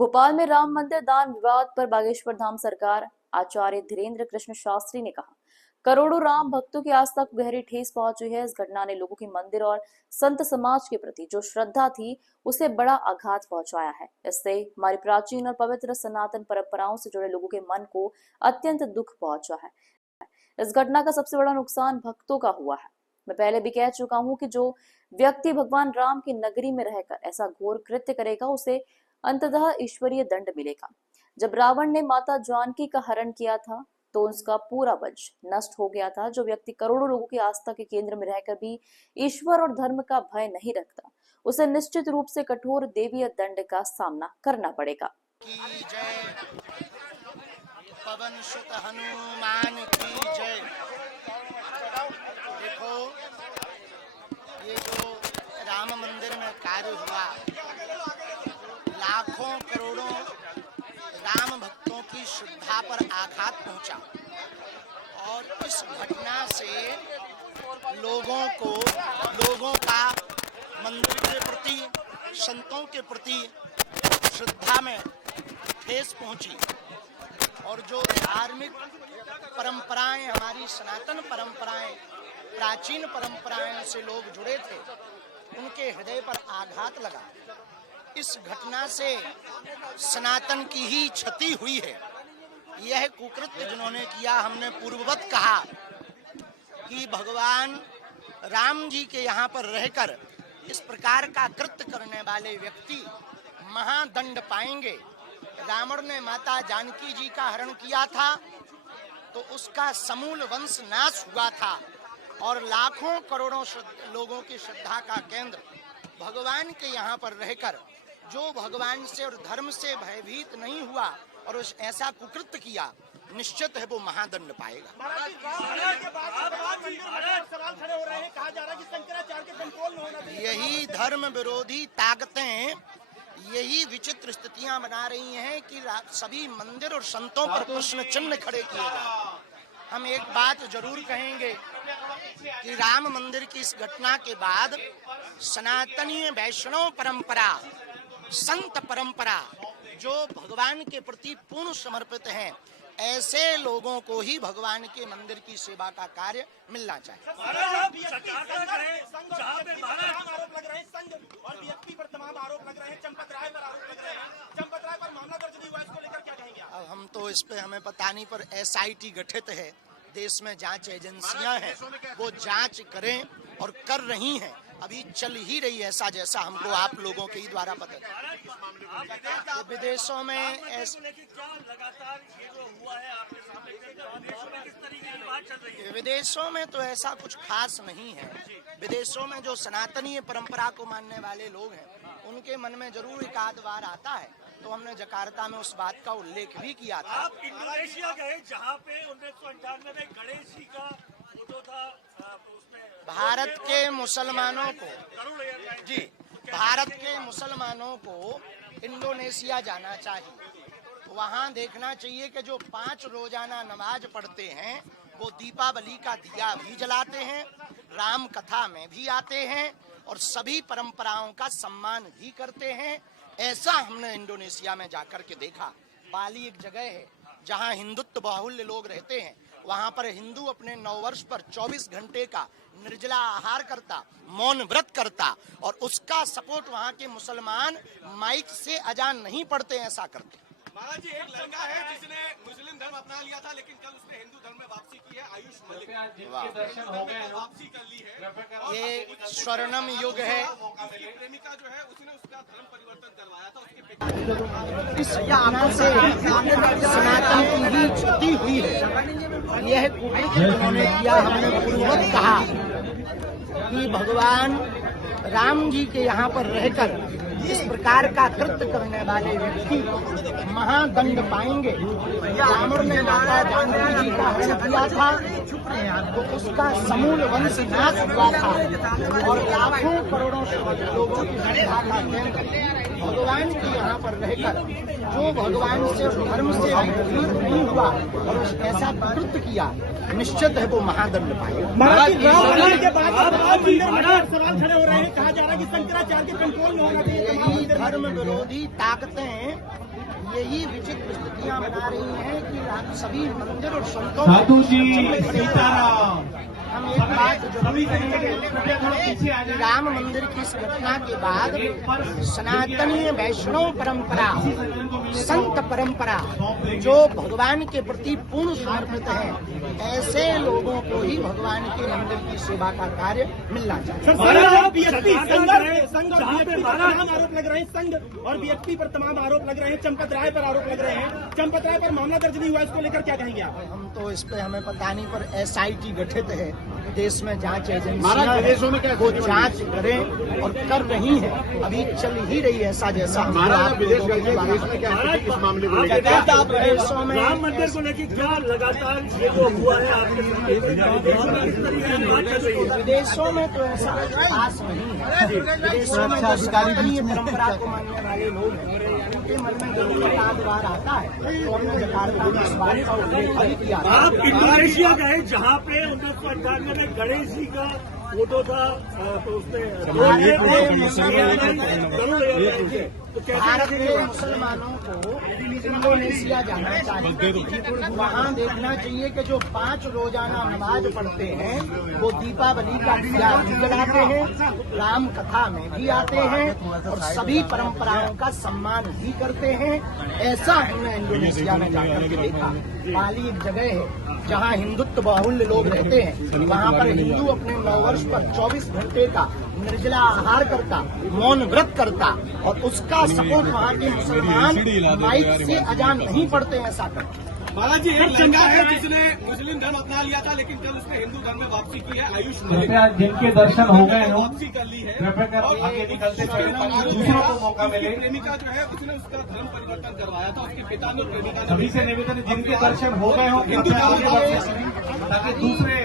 भोपाल में राम मंदिर दान विवाद पर बागेश्वर धाम सरकार आचार्य धीरेन्द्र कृष्ण शास्त्री ने कहा, करोड़ों राम भक्तों की आस्था को गहरी ठेस पहुंची है। इस घटना ने लोगों की मंदिर और संत समाज के प्रति जो श्रद्धा थी उसे बड़ा आघात पहुंचाया है। इससे हमारी प्राचीन और पवित्र सनातन परंपराओं से जुड़े लोगों के मन को अत्यंत दुख पहुंचा है। इस घटना का सबसे बड़ा नुकसान भक्तों का हुआ है। मैं पहले भी कह चुका हूं कि जो व्यक्ति भगवान राम की नगरी में रहकर ऐसा घोर कृत्य करेगा उसे अंततः ईश्वरीय दंड मिलेगा। जब रावण ने माता जानकी का हरण किया था तो उसका पूरा वंश नष्ट हो गया था। जो व्यक्ति करोड़ों लोगों की आस्था के केंद्र में रहकर भी ईश्वर और धर्म का भय नहीं रखता, उसे निश्चित रूप से कठोर देवीय दंड का सामना करना पड़ेगा। पवन सुत हनुमान की जय। देखो, ये जो राम मंदिर में कार्य हुआ, लाखों करोड़ों राम भक्तों की श्रद्धा पर आघात पहुंचा और इस घटना से लोगों का मंदिर के प्रति, संतों के प्रति श्रद्धा में ठेस पहुंची। और जो धार्मिक परंपराएं, हमारी सनातन परंपराएं, प्राचीन परंपराएं से लोग जुड़े थे, उनके हृदय पर आघात लगा। इस घटना से सनातन की ही क्षति हुई है। यह कुकृत्य जिन्होंने किया, हमने पूर्ववत कहा कि भगवान राम जी के यहाँ पर रहकर इस प्रकार का कृत्य करने वाले व्यक्ति महादंड पाएंगे। रावण ने माता जानकी जी का हरण किया था तो उसका समूल वंश नाश हुआ था और लाखों करोड़ों लोगों की श्रद्धा का केंद्र भगवान के यहाँ पर रहकर जो भगवान से और धर्म से भयभीत नहीं हुआ और उस ऐसा कुकृत्य किया, निश्चित है वो महादंड पाएगा। यही धर्म विरोधी ताकतें यही विचित्र स्थितियां बना रही हैं कि सभी मंदिर और संतों पर प्रश्न चिन्ह खड़े किए गए। हम एक बात जरूर कहेंगे कि राम मंदिर की इस घटना के बाद सनातनी वैष्णव परंपरा, संत परंपरा जो भगवान के प्रति पूर्ण समर्पित हैं, ऐसे लोगों को ही भगवान के मंदिर की सेवा का कार्य मिलना चाहिए। अब हम तो इस पे हमें पता नहीं, पर SIT गठित है, देश में जांच एजेंसियां हैं, वो जांच करें और कर रही हैं। अभी चल ही रही है, ऐसा जैसा हमको आप लोगों के ही द्वारा पता है। विदेशों में विदेशों में तो ऐसा कुछ खास नहीं है। विदेशों में जो सनातनीय परंपरा को मानने वाले लोग हैं, उनके मन में जरूर एक आध बार आता है। तो हमने जकार्ता में उस बात का उल्लेख भी किया था। आप इंडोनेशिया गए जहां पे 1998 में गणेश जी का फोटो था, भारत के मुसलमानों को इंडोनेशिया जाना चाहिए। वहाँ देखना चाहिए कि जो 5 रोजाना नमाज पढ़ते हैं वो दीपावली का दिया भी जलाते हैं, राम कथा में भी आते हैं और सभी परंपराओं का सम्मान भी करते हैं। ऐसा हमने इंडोनेशिया में जाकर के देखा। बाली एक जगह है जहाँ हिंदुत्व बाहुल्य लोग रहते हैं। वहाँ पर हिंदू अपने नववर्ष पर 24 घंटे का निर्जला आहार करता, मौन व्रत करता और उसका सपोर्ट वहाँ के मुसलमान माइक से अजान नहीं पढ़ते, ऐसा करते। महाराज जी, एक लड़का है जिसने मुस्लिम धर्म अपना लिया था लेकिन कल उसने हिंदू धर्म में वापसी की है, आयुष मलिक वापसी कर ली है। ये स्वर्णम युग है। उसकी प्रेमिका जो है उसने उसका धर्म परिवर्तन करवाया था। उसके इस घटना से सनातन की ही क्षति हुई है। यह कुकृत्य उन्होंने किया, हमने पूर्ववत कहा कि भगवान राम जी के यहाँ पर रहकर इस प्रकार का कृत्य करने वाले व्यक्ति महादंड पाएंगे। रावण ने माता जानकी जी का हरण किया था तो उसका समूल वंश नाश हुआ था और लाखों करोड़ों लोगों की श्रद्धा का केंद्र भगवान के यहाँ पर रहकर जो भगवान से और धर्म से भयभीत नहीं हुआ और ऐसा कृत्य किया, निश्चित है वो महादंड पाएगा। के बाद सवाल खड़े हो रहे हैं, कहा जा रहा है कि शंकराचार्य के कंट्रोल में होना चाहिए। यही धर्म विरोधी ताकतें बना रही हैं कि सभी मंदिर और संतों साधु जी सीताराम। हम एक बात जरूर कहेंगे कि राम मंदिर की इस घटना के बाद सनातनी वैष्णव परंपरा, संत परंपरा जो भगवान के प्रति पूर्ण समर्पित है, ऐसे लोगों को ही भगवान के मंदिर की सेवा का कार्य मिलना चाहिए। संघ आरोप लग रहे हैं, संघ और बीएसपी पर तमाम आरोप लग रहे हैं, चंपत राय पर आरोप लग रहे हैं। चंपत राय पर मामला दर्ज नहीं हुआ, इसको लेकर क्या कहेंगे आप? हम तो इस पे हमें पता नहीं, पर SIT गठित है, देश में जांच एजेंसी विदेशों में क्या वो जांच करें और कर रही है, अभी चल ही रही है ऐसा जैसा इस मामले को विदेशों में राम मंदिर को लेकर क्या लगातार ये जो हुआ है आपके विदेशों में तो ऐसा खास नहीं है। विदेशों में जो सनातनी परंपरा को मानने वाले लोग हैं, उनके मन में जरूर बार आता है, तो हमने जकार्ता में इस बात का उल्लेख भी किया। आप इंडोनेशिया गए जहाँ पे 1998 में गणेश जी का फोटो था, तो उसमें भारत के मुसलमानों को इंडोनेशिया जाना चाहिए, वहाँ देखना चाहिए कि जो 5 रोजाना नमाज पढ़ते हैं वो दीपावली का दिया भी जलाते हैं, राम कथा में भी आते हैं और सभी परंपराओं का सम्मान भी करते हैं। ऐसा हमने इंडोनेशिया में जाकर के देखा। बाली एक जगह है जहाँ हिंदुत्व बाहुल्य लोग रहते हैं, वहाँ पर हिंदू अपने नववर्ष पर 24 घंटे का निर्जला आहार करता, मौन व्रत करता, और उसका सपोर्ट वहाँ के मुसलमान माइक से अजान नहीं पढ़ते हैं, ऐसा करते। बालाजी एक लड़का है जिसने मुस्लिम धर्म अपना लिया था, लेकिन कल उसने हिंदू धर्म में वापसी की है। आयुष मलिक जिनके दर्शन हो गए हों, वापसी कर ली है। कृपया कर आगे निकलते चले ताकि दूसरों को मौका मिले। प्रेमिका जो है उसने उसका धर्म परिवर्तन करवाया था, उसके पिता ने प्रेमिका ने। सभी से निवेदन है, जिनके दर्शन हो गए हों कृपया आगे बढ़े ताकि दूसरे